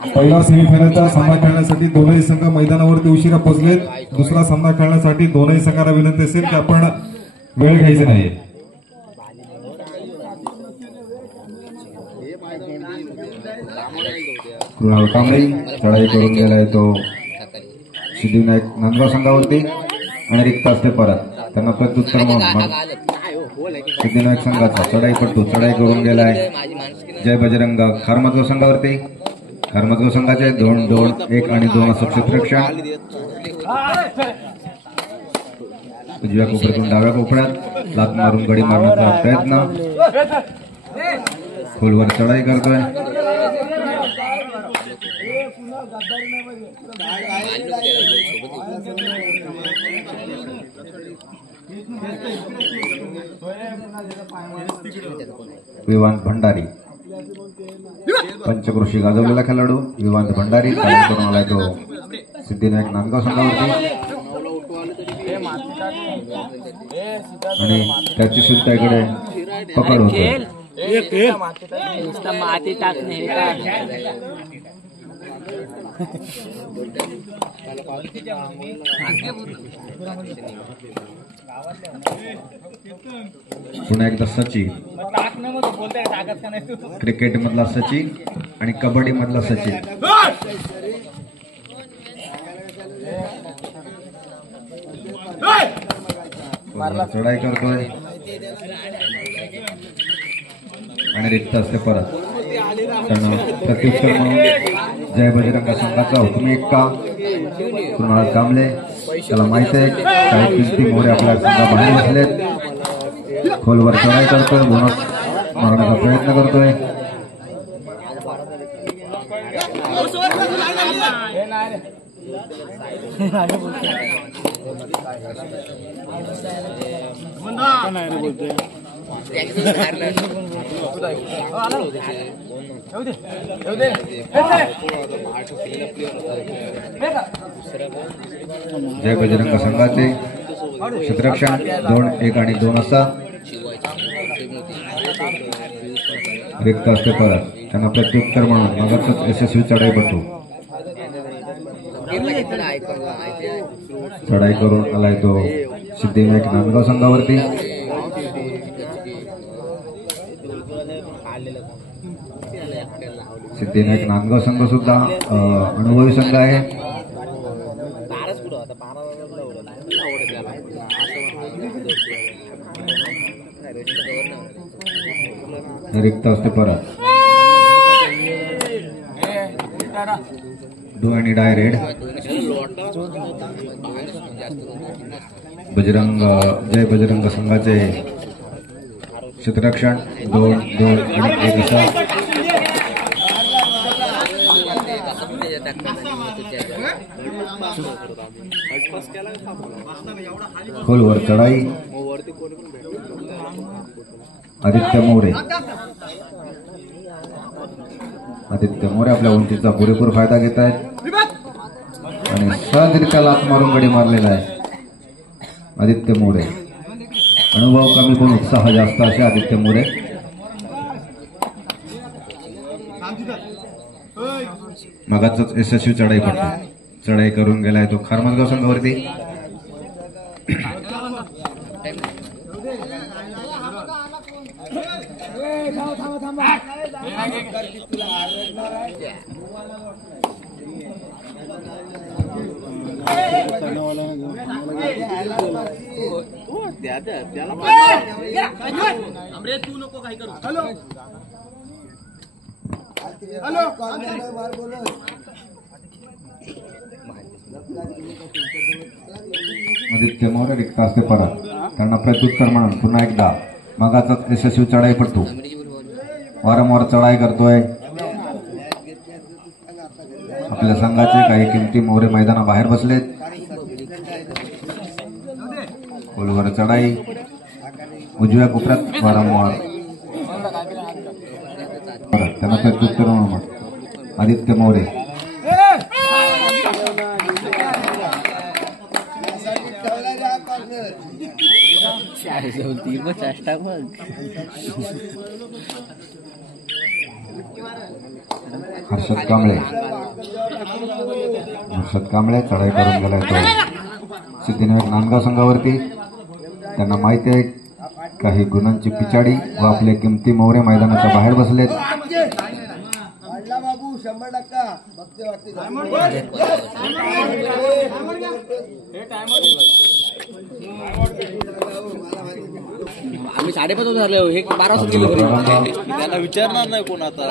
पहिला सेमीफायनलचा सामना खेळण्यासाठी दोनही संघ मैदानावरती उशिरा पोहोचलेत. दुसरा सामना खेळण्यासाठी दोनही संघांना विनंती असेल की आपण वेळ घ्यायची नाही. कृणाल कांबळे चढाई करून गेलाय तो सिद्धिविनायक नांदगाव संघावरती आणि रिक्त असते परत. त्यांना प्रत्युत्तर म्हणून सिद्धिविनायक संघाचा चढाईपट्टू चढाई करून गेलाय जय बजरंग खारमजगाव संघावरती. खारमजगाव संघाचे 2-2-1 आणि 2 असं क्षेत्ररक्षण. उजव्या कोपऱ्यातून डाव्या कोपऱ्यात लात मारून गडी मारण्याचा प्रयत्न. खोलवर चढाई करतोय. विवांत भंडारी पंचक्रोशी गाजवलेला खेळाडू विवांत भंडारी करून आलाय तो सिद्धिविनायक नांदगाव संघावरती आणि त्याची सुद्धाकडे पकड होते. माती टाकणे पुन्हा एकदा सचिन क्रिकेट मधला सचिन आणि कबड्डी मधला सचिन. चढाई करतोय आणि रिक्त असते परत. त्यांना प्रत्युत्तर म्हणून जय बजरंग संघाचा हुकमी एक्का कृणाल कांबळे. त्याला माहिती आहे काही किमती मोरे आपल्या संघाबाहेर बसलेत. खोलवर चढाई करतोय बोनस मारण्याचा प्रयत्न करतोय. जय बजरंग संघाचे क्षेत्ररक्षण 2-1 आणि 2 असा रिक्त असते परत. त्यांना प्रत्युत्तर म्हणून मगाच यशस्वी चढाईपट्टू चढाई करून आलाय तो सिद्धिविनायक नांदगाव संघावरती. सिद्धिविनायक नांदगाव संघ सुद्धा अनुभवी संघ आहे. रिक्त असते परत. डू आणि डाय रेड. बजरंग जय बजरंग संघाचे क्षेत्ररक्षण 2-2 आणि 1 असा. खोलवर चढाई आदित्य मोरे. आदित्य मोरे आपल्या उंचीचा पुरेपूर फायदा घेत आहेत आणि सहजरित्या लात मारून गडी मारलेला आहे आदित्य मोरे. अनुभव कमी पण उत्साह जास्त असे आदित्य मोरे. मगाच यशस्वी चढाई पडतो चढाई करून गेलाय तो खारमजगाव संघावरती. तू नको काही करू. आदित्य मोरे रिक्त असते परत. त्यांना प्रत्युत्तर म्हणून पुन्हा एकदा मगाच यशस्वी चढाई पडतो. वारंवार चढाई करतोय. आपल्या संघाचे काही किमती मोरे मैदानाबाहेर बसलेत. खोलवर चढाई उजव्या कोपऱ्यात वारंवार त्यांना प्रत्युत्तर म्हणून आदित्य मोरे. हर्षद कांबळे हर्षद कांबळे चढाई करून गेलाय तो सिद्धिविनायक नांदगाव संघावरती. त्यांना माहिती आहे काही गुणांची पिछाडी व आपले किमती मोहरे मैदानाच्या बाहेर बसलेत. बाबू 100% बघते वाटते आम्ही 5:30 झाले हे 12 वाजता गेलो त्यांना विचारणार नाही कोण आता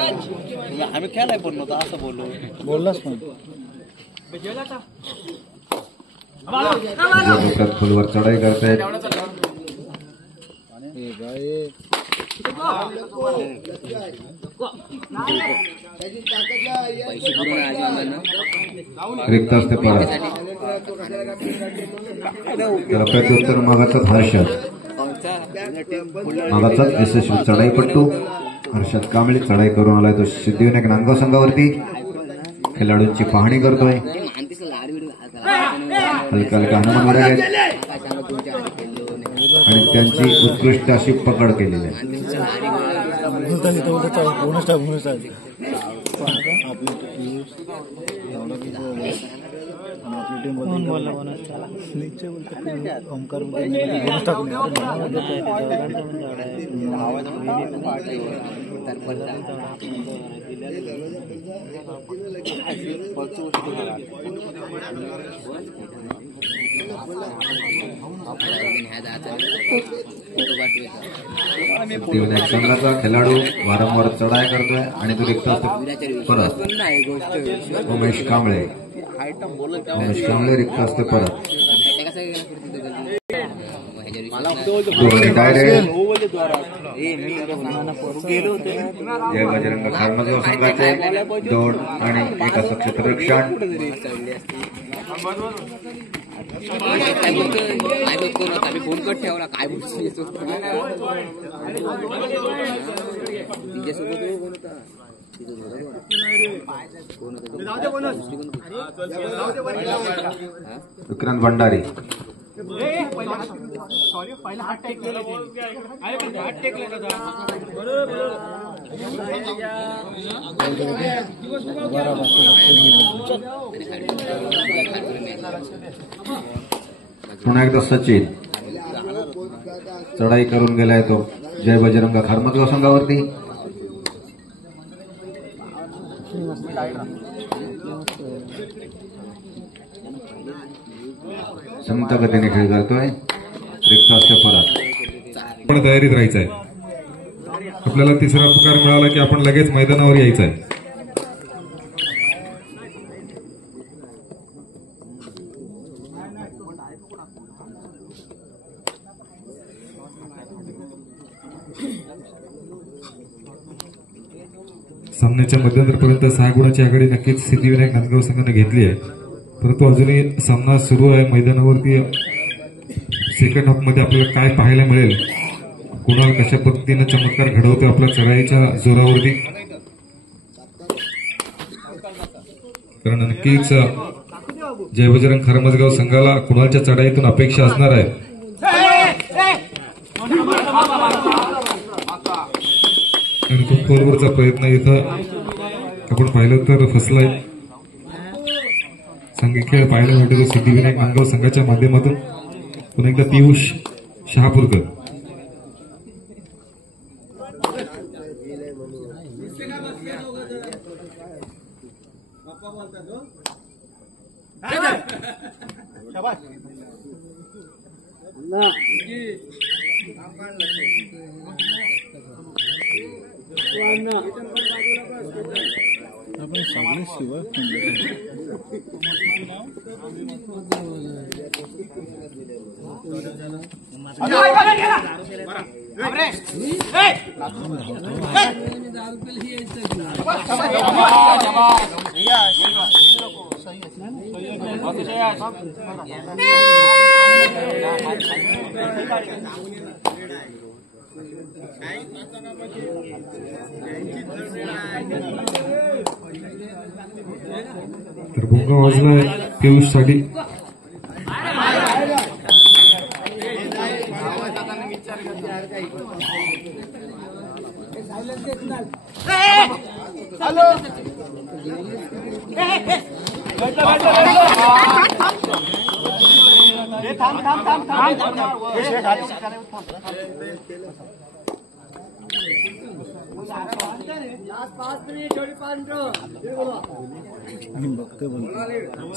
आम्ही खेळाय पण नव्हता असं बोललोच पण फुलवर चढाई करतायत. रिक्त असते परत त्याला प्रत्युत्तर मागाचाच हर्षद मागाचाच यशस्वी चढाईपट्टू हर्षद कांबळे चढाई करून आलाय तो सिद्धिविनायक नांदगाव संघावरती. खेळाडूंची पाहणी करतोय. हलका हलका हनुमान उड्या आणि त्यांची उत्कृष्ट अशी पकड केलेली आहे. सिद्धिविनायक संघाचा खेळाडू वारंवार चढाई करतोय आणि तो रिक्त असते परत. उमेश कांबळे रिक्त असते परत. जय बजरंग खारमजगाव संघाचे दोन आणि एक असं क्षेत्ररक्षण. आम्ही फोन कट ठेवला काय बोलतो विक्रांत भंडारी पुन्हा एकदा सचिन चढाई करून गेलाय तो जय बजरंग खारमजगाव संघावरती. संत गतीने खेळ करतोय. रिक्त असते परत. आपण तयारीत राहायचं आहे. आपल्याला तिसरा पुकार मिळाला की आपण लगेच मैदानावर यायचं आहे. सामन्याच्या मध्यंतरपर्यंत 6 गुणाची आघाडी नक्कीच सिद्धिविनायक नांदगाव संघाने घेतली आहे. परंतु अजूनही सामना सुरू आहे. मैदानावरती सेकंड हाफ मध्ये आपल्याला काय पाहायला मिळेल, कुणाल कशा पद्धतीने चमत्कार घडवतो आपल्या चढाईच्या जोरावरती. कारण नक्कीच जय बजरंग खारमजगाव संघाला कुणालच्या चढाईतून अपेक्षा असणार आहे. आणि तो फोरवरचा प्रयत्न इथं आपण पाहिलं तर फसलाय. संघ खेळ पाहायला मिळतो सिद्धिविनायक नांदगाव संघाच्या माध्यमातून. पुन्हा एकदा पियुष शहापूरकर आपण सगळे शिवाय तर भोंगा वाजलाय पियुष साठी.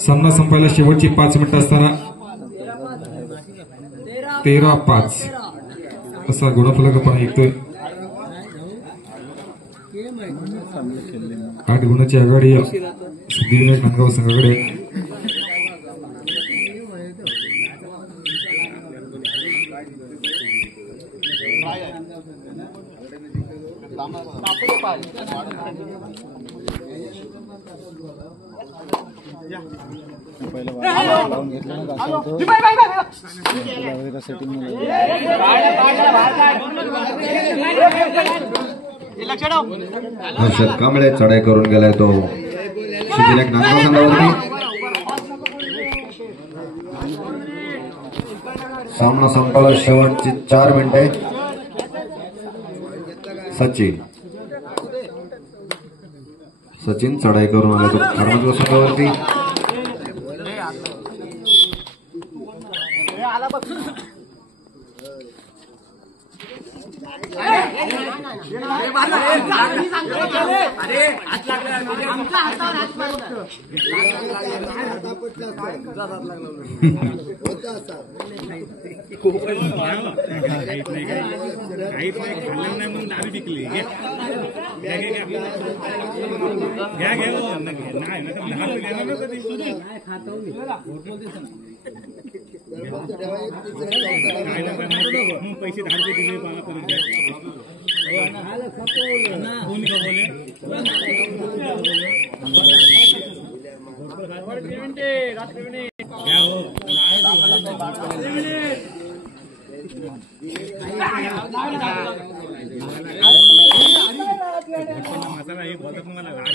सामना संपायला शेवटची 5 मिनिटं असताना 13-5 असा गुणफलक आपण ऐकतोय. 8 गुणाची आघाडी सिद्धिविनायक नांदगाव संघाकडे. हर्षद कांबळे चढाई करून गेलाय तो सिद्धिविनायक नांदगाव संघावरती. सामना संपला शेवटची 4 मिनिटे. सचिन चढाई करून आला तो नांदगाव संघावरती. पैसे धाडते दिले मसाला हे बोलतात मला राग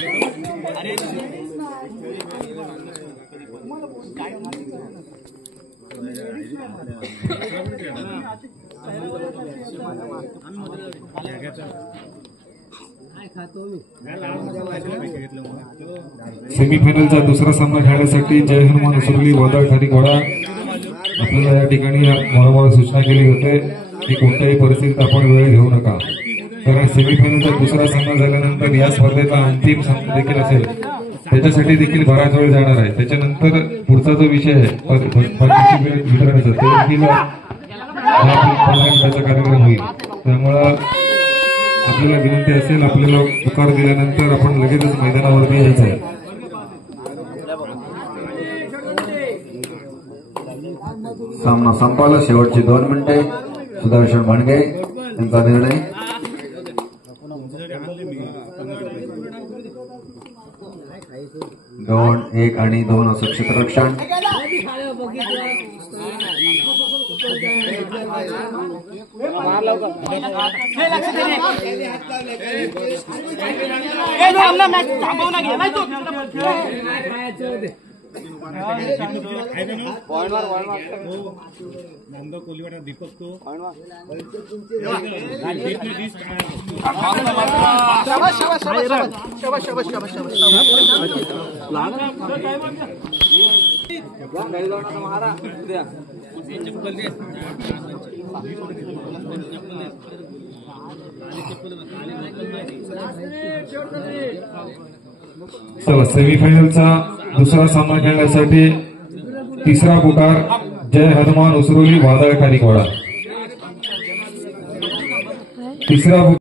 सेमीफायनलचा दुसरा सामना खेळण्यासाठी जय हनुमान उसरली वादळ खाली घोडा. आपल्याला या ठिकाणी वारंवार सूचना केली होते की कोणत्याही परिस्थितीत आपण वेळ घेऊ नका, कारण सेमीफायनलचा दुसरा सामना झाल्यानंतर या स्पर्धेचा अंतिम सामना देखील असेल, त्याच्यासाठी देखील बराच वेळ जाणार आहे. त्याच्यानंतर पुढचा जो विषय आहे वितरणाचा तो देखील 15 मिनिटाचा कार्यक्रम होईल. त्यामुळं आपल्याला विनंती असेल, आपल्याला पुकार दिल्यानंतर आपण लगेचच मैदानावरती यायचं आहे. सामना संपला शेवटची 2 मिनिटे. सुदर्शन भांडगे यांचा निर्णय. दोन 1 आणि 2 असं क्षेत्ररक्षण. नांदगाव कोलीवाडा दीपक तो चला, सेमीफायनलचा दुसरा सामना खेळण्यासाठी तिसरा पुकार जय हनुमान उसरोली वादळ खाली घोडा. तिसरा